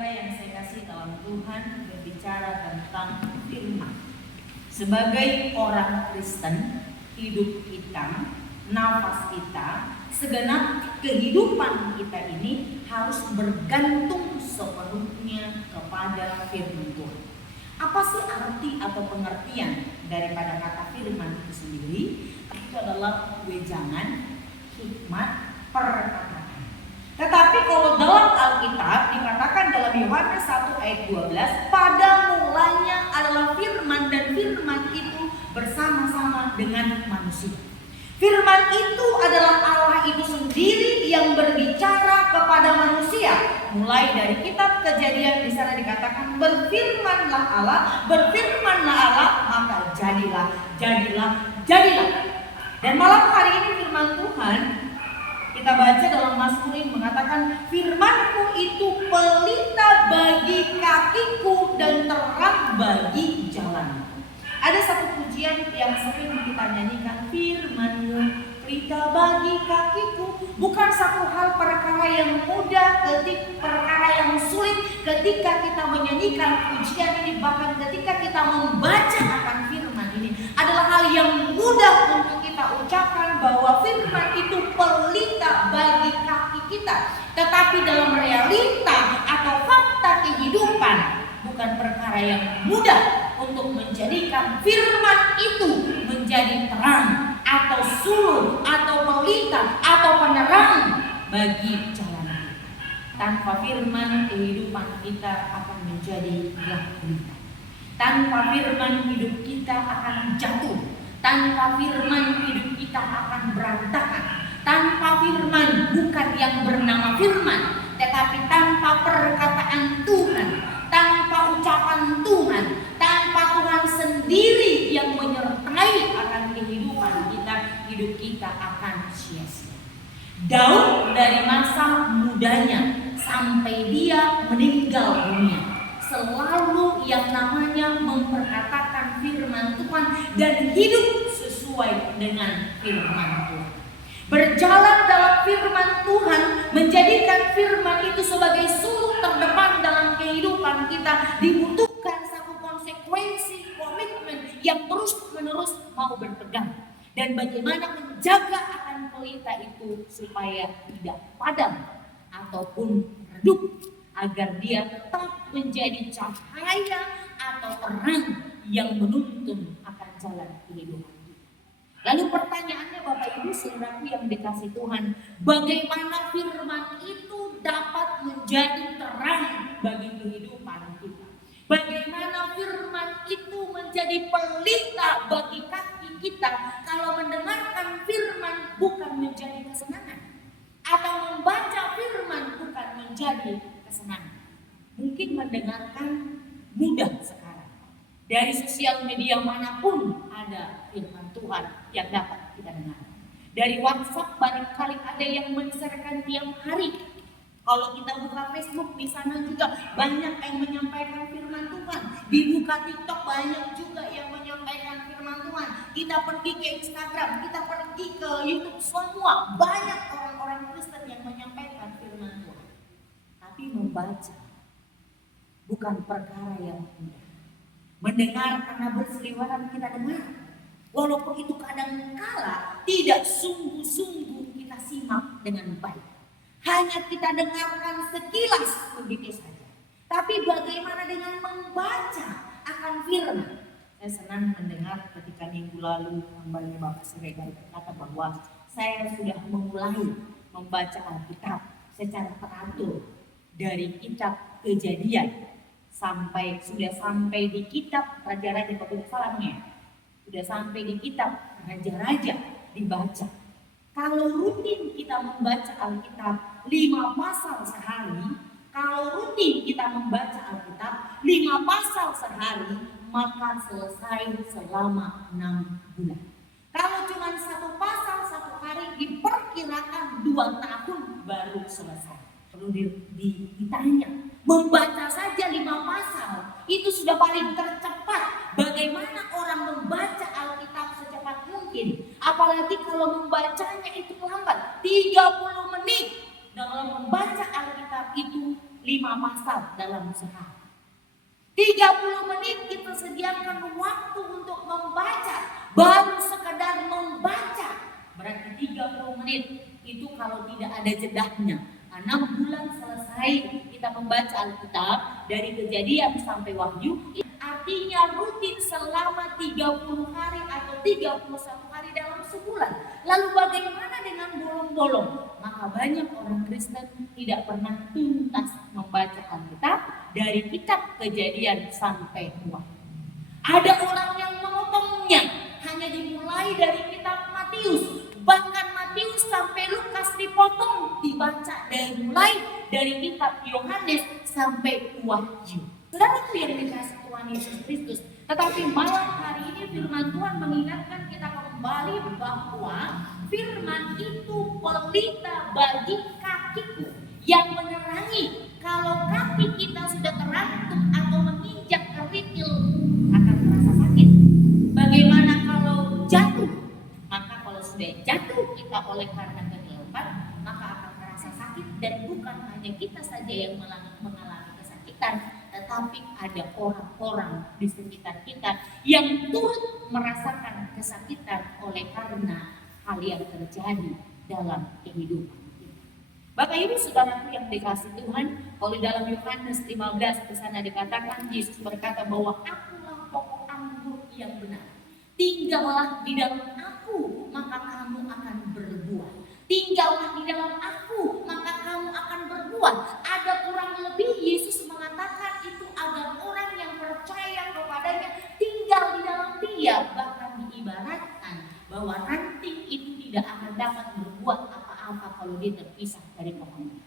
saudara yang saya kasih dalam Tuhan, berbicara tentang firman. Sebagai orang Kristen, hidup kita, nafas kita, segenap kehidupan kita ini harus bergantung sepenuhnya kepada firman Tuhan. Apa sih arti atau pengertian daripada kata firman itu sendiri? Itu adalah wejangan, hikmat, perkataan. Tetapi kalau dalam Alkitab dikatakan dalam Yohanes 1 ayat 12, pada mulanya adalah firman dan firman itu bersama-sama dengan manusia. Firman itu adalah Allah itu sendiri yang berbicara kepada manusia. Mulai dari kitab Kejadian di sana dikatakan berfirmanlah Allah, maka jadilah. Dan malam hari ini firman Tuhan kita baca dalam Mazmur mengatakan, firman-Mu itu pelita bagi kakiku dan terang bagi jalanku. Ada satu pujian yang sering kita nyanyikan, firman-Mu pelita bagi kakiku. Bukan satu hal perkara yang mudah, perkara yang sulit ketika kita menyanyikan pujian ini, bahkan ketika kita membaca akan firman ini adalah hal yang mudah untuk kita ucapkan bahwa firman itu pelita bagi kaki kita. Tetapi dalam realita atau fakta kehidupan bukan perkara yang mudah untuk menjadikan firman itu menjadi terang atau sulur atau pelita atau penerang bagi jalan kita. Tanpa firman kehidupan kita akan menjadi gelap gulita. Tanpa firman hidup kita akan jatuh. Tanpa firman hidup kita akan berantakan. Tanpa firman, bukan yang bernama firman, tetapi tanpa perkataan Tuhan, tanpa ucapan Tuhan, tanpa Tuhan sendiri yang menyertai akan kehidupan kita, hidup kita akan sia-sia. Daud dari masa mudanya sampai dia meninggal dunia selalu yang namanya memperkatakan firman Tuhan dan hidup sesuai dengan firman Tuhan. Berjalan dalam firman Tuhan, menjadikan firman itu sebagai sulur terdepan dalam kehidupan kita, dibutuhkan satu konsekuensi, komitmen yang terus-menerus mau berpegang. Dan bagaimana menjaga akan pelita itu supaya tidak padam ataupun redup, agar dia tetap menjadi cahaya atau terang yang menuntun akan jalan kehidupan. Lalu pertanyaannya Bapak Ibu saudaraku yang dikasih Tuhan, bagaimana firman itu dapat menjadi terang bagi kehidupan kita? Bagaimana firman itu menjadi pelita bagi kaki kita kalau mendengarkan firman bukan menjadi kesenangan, atau membaca firman bukan menjadi kesenangan? Mungkin mendengarkan mudah sekarang. Dari sosial media manapun ada firman Tuhan yang dapat kita dengar. Dari WhatsApp barangkali ada yang men-share-kan tiap hari. Kalau kita buka Facebook di sana juga banyak yang menyampaikan firman Tuhan. Dibuka TikTok banyak juga yang menyampaikan firman Tuhan. Kita pergi ke Instagram, kita pergi ke YouTube, semua banyak orang-orang Kristen yang menyampaikan firman Tuhan. Tapi membaca bukan perkara yang mudah. Mendengar karena berseliweran kita dengar. Walaupun itu kadang-kala tidak sungguh-sungguh kita simak dengan baik. Hanya kita dengarkan sekilas begitu saja. Tapi bagaimana dengan membaca akan firman? Saya senang mendengar ketika minggu lalu hambanya Bapak Siregar berkata bahwa saya sudah memulai membaca Alkitab secara teratur dari kitab Kejadian sudah sampai di kitab Raja-Raja sudah sampai di kitab Raja-Raja dibaca. Kalau rutin kita membaca Alkitab 5 pasal sehari, kalau rutin kita membaca Alkitab 5 pasal sehari, maka selesai selama 6 bulan. Kalau cuma 1 pasal 1 hari, diperkirakan 2 tahun baru selesai. Perlu ditanya, membaca saja 5 pasal itu sudah paling tercepat. Bagaimana orang membaca Alkitab secepat mungkin? Apalagi kalau membacanya itu lambat, 30 menit. Dalam membaca Alkitab itu 5 5 pasal dalam sehari. 30 menit kita sediakan waktu untuk membaca, baru sekedar membaca. Berarti 30 menit itu kalau tidak ada jedahnya. 6 bulan selesai kita membaca Alkitab dari Kejadian sampai Wahyu. Artinya rutin selama 30 hari atau 31 hari dalam sebulan. Lalu bagaimana dengan bolong-bolong? Maka banyak orang Kristen tidak pernah tuntas membaca Alkitab dari kitab Kejadian sampai Wahyu. Ada orang yang memotongnya, hanya dimulai dari kitab Matius. Bahkan Matius sampai Lukas dipotong, dibaca mulai dari kitab Yohanes sampai Wahyu. Saudaraku yang dikasihi Tuhan Yesus Kristus, tetapi malam hari ini firman Tuhan mengingatkan kita kembali bahwa firman itu pelita bagi kakiku yang menerangi. Kalau kaki kita sudah terantuk atau menginjak kerikil akan terasa sakit. Bagaimana kalau jatuh? Maka kalau sudah jatuh kita oleh karena kegelapan, maka akan terasa sakit. Dan bukan hanya kita saja yang mengalami kesakitan, tetapi ada orang-orang di sekitar kita yang turut merasakan kesakitan oleh karena hal yang terjadi dalam kehidupan kita. Bapak Ibu saudaraku yang dikasihi Tuhan, kalau dalam Yohanes 15 di sana dikatakan Yesus berkata bahwa akulah pokok anggur yang benar. Tinggallah di dalam aku, maka kamu akan berbuah. Tinggallah di dalam aku, maka kamu akan berbuah. Ada kurang lebih Yesus mengatakan itu agar orang yang percaya kepadanya tinggal di dalam Dia. Bahkan diibaratkan bahwa ranting itu tidak akan dapat berbuat apa-apa kalau dia terpisah dari pohonnya.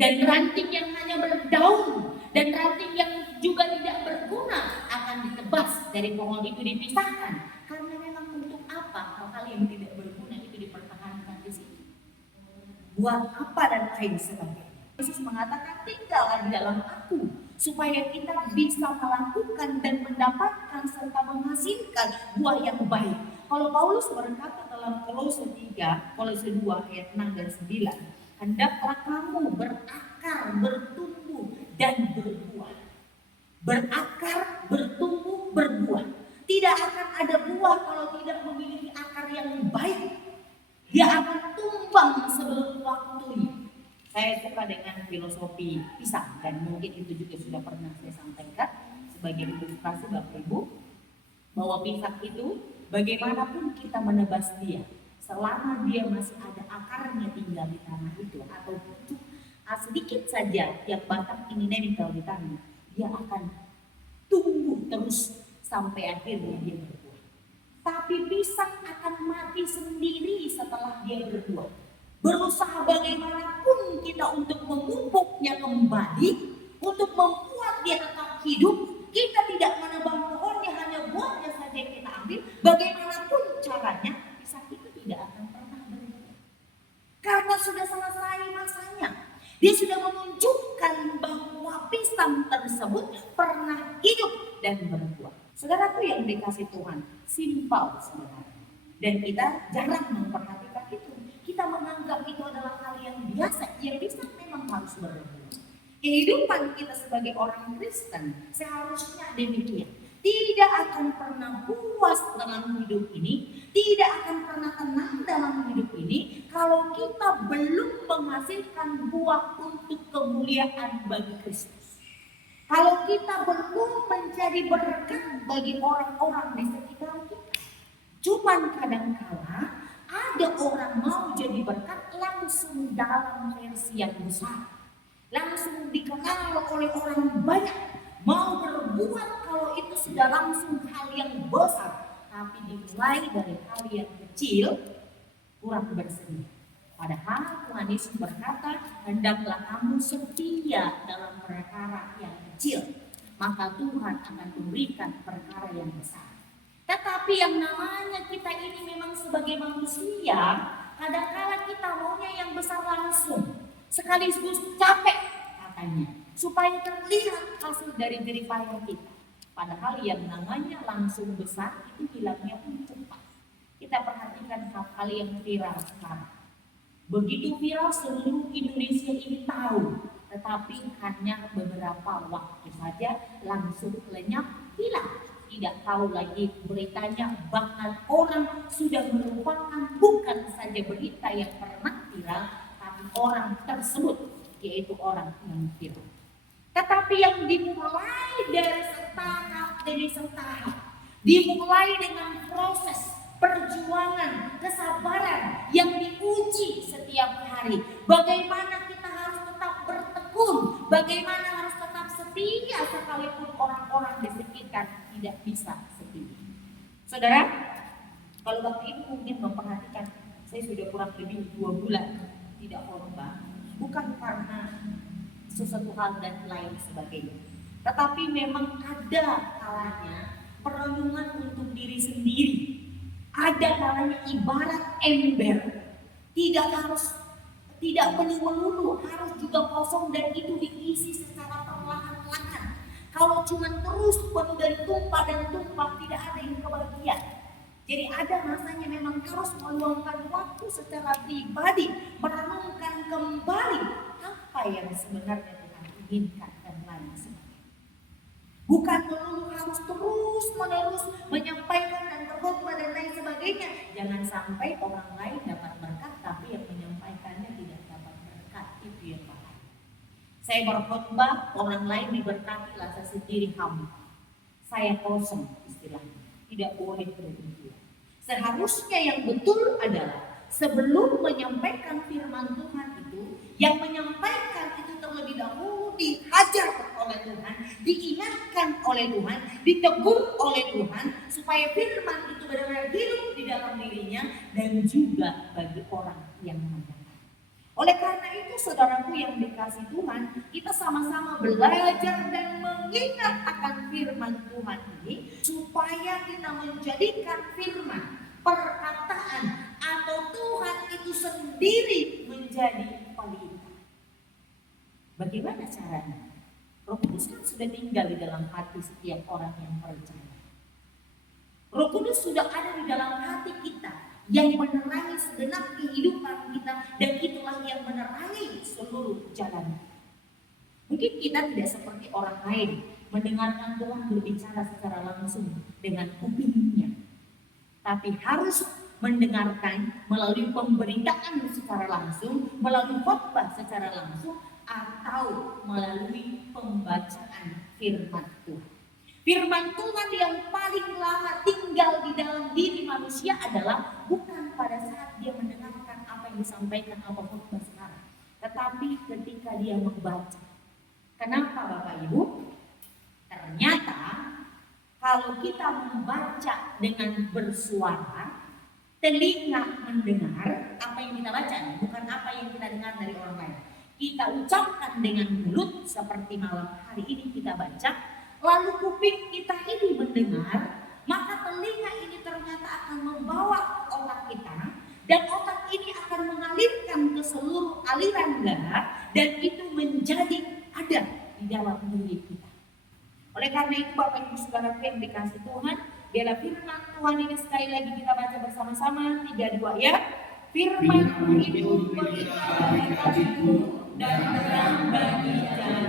Dan ranting yang hanya berdaun dan ranting yang juga tidak berguna akan ditebas dari pohon itu, dipisahkan. Karena memang untuk apa hal-hal yang tidak berguna itu dipertahankan di situ? Buat apa dan lain sebagainya. Yesus mengatakan tinggallah di dalam aku, supaya kita bisa melakukan dan mendapatkan serta menghasilkan buah yang baik. Kalau Paulus berkata dalam Kolose 3, Kolose 2 ayat 6 dan 9, hendaklah kamu berakar, bertumbuh dan berbuah. Berakar, bertumbuh, berbuah. Tidak akan ada buah kalau tidak memiliki akar yang baik. Dia akan tumbang sebelum waktunya. Saya suka dengan filosofi pisang dan mungkin itu juga sudah pernah saya sampaikan sebagai ilustrasi Bapak Ibu, bahwa pisang itu bagaimanapun kita menebas dia, selama dia masih ada akarnya tinggal di tanah itu atau sedikit saja yang batang ini nempel di tanah, dia akan tumbuh terus sampai akhirnya dia berbuah. Tapi pisang akan mati sendiri setelah dia berbuah. Berusaha bagaimanapun kita untuk memupuknya kembali, untuk membuat dia tetap hidup, kita tidak menebang pohonnya, hanya buahnya saja yang kita ambil. Bagaimanapun caranya, pisang itu tidak akan pernah berbuah. Karena sudah selesai masanya. Dia sudah menunjukkan bahwa pisang tersebut pernah hidup dan berbuah. Saudaraku yang dikasih Tuhan, simpel sebenarnya. Dan kita jarang memperhatikan itu. Kita menganggap itu adalah hal yang biasa, yang pisang memang harus berbuah. Kehidupan kita sebagai orang Kristen seharusnya demikian. Tidak akan pernah puas dalam hidup ini, tidak akan pernah tenang dalam hidup ini kalau kita belum menghasilkan buah untuk kemuliaan bagi Kristus. Kalau kita belum menjadi berkat bagi orang-orang di sekitar kita. Cuman kadang-kala ada orang mau jadi berkat langsung dalam versi yang besar. Langsung dikenal oleh orang banyak. Mau berbuat kalau itu sudah langsung hal yang besar. Tapi dimulai dari hal yang kecil, kurang bersedia. Padahal Tuhan Yesus berkata, hendaklah kamu setia dalam perkara yang kecil, maka Tuhan akan memberikan perkara yang besar. Tetapi yang namanya kita ini memang sebagai manusia, kadang-kala kita maunya yang besar langsung, sekaligus capek katanya, supaya terlihat hasil dari jerih payah kita. Padahal yang namanya langsung besar itu bilangnya cepat. Kita perhatikan hal-hal yang viral sekarang. Begitu viral seluruh Indonesia ini tahu tetapi hanya beberapa waktu saja langsung lenyap hilang. Tidak tahu lagi beritanya, bahkan orang sudah melupakan bukan saja berita yang pernah viral, tapi orang tersebut, yaitu orang yang viral. Tetapi yang dimulai dari setahap demi setahap, dimulai dengan proses perjuangan, kesabaran yang diuji setiap hari. Bagaimana kita harus tetap bertekun, bagaimana harus tetap setia sekalipun orang-orang di sekitar tidak bisa setia. Saudara, kalau Bapak Ibu mungkin memperhatikan, saya sudah kurang lebih 2 bulan tidak khotbah, bukan karena sesuatu hal dan lain sebagainya, tetapi memang ada kalanya perenungan untuk diri sendiri. Ada kalanya ibarat ember, tidak melulu harus juga kosong, dan itu diisi secara perlahan-lahan. Kalau cuma terus penuh dan tumpah, tidak ada yang kebahagiaan. Jadi ada masanya memang harus meluangkan waktu secara pribadi, merenungkan kembali apa yang sebenarnya Tuhan inginkan dan lain sebagainya. Bukan melulu harus terus menerus menyampaikan dan berkhotbah dan lain sebagainya. Jangan sampai orang lain dapat berkat tapi yang menyampaikannya tidak dapat berkat. Itu yang bahaya. Saya berkhotbah, orang lain diberkati, lah saya sendiri hampa. Saya kosong istilahnya. Tidak boleh begitu. Seharusnya yang betul adalah sebelum menyampaikan firman Tuhan itu, yang menyampaikan itu terlebih dahulu dihajar oleh Tuhan, diingatkan oleh Tuhan, ditegur oleh Tuhan, supaya firman itu benar-benar hidup di dalam dirinya dan juga bagi orang yang mendengar. Oleh karena itu, saudaraku yang dikasih Tuhan, kita sama-sama belajar dan mengingat akan firman Tuhan ini, supaya kita menjadikan firman, perkataan, atau Tuhan itu sendiri menjadi pelita. Bagaimana caranya? Roh Kudus kan sudah tinggal di dalam hati setiap orang yang percaya. Roh Kudus sudah ada di dalam hati kita, yang menerangi segenap kehidupan kita, dan itulah yang menerangi seluruh jalan. Mungkin kita tidak seperti orang lain mendengarkan Tuhan berbicara secara langsung dengan kupingnya, tapi harus mendengarkan melalui pemberitaan secara langsung, melalui khotbah secara langsung, atau melalui pembacaan firman Tuhan. Firman Tuhan yang paling lama tinggal di dalam diri manusia adalah bukan pada saat dia mendengarkan apa yang disampaikan apa khotbah sekarang, tetapi ketika dia membaca. Kenapa Bapak Ibu? Ternyata kalau kita membaca dengan bersuara, telinga mendengar apa yang kita baca, bukan apa yang kita dengar dari orang lain. Kita ucapkan dengan mulut seperti malam hari ini kita baca, lalu kuping kita ini mendengar, maka telinga ini ternyata akan membawa otak kita, dan otak ini akan mengalirkan ke seluruh aliran darah, dan itu menjadi ada di dalam diri kita. Oleh karena itu Bapak Ibu Saudara yang dikasih Tuhan, biarlah firman Tuhan ini sekali lagi kita baca bersama-sama, 3-2 ya. Firman itu pelita bagi kakiku dan terang bagi jalan.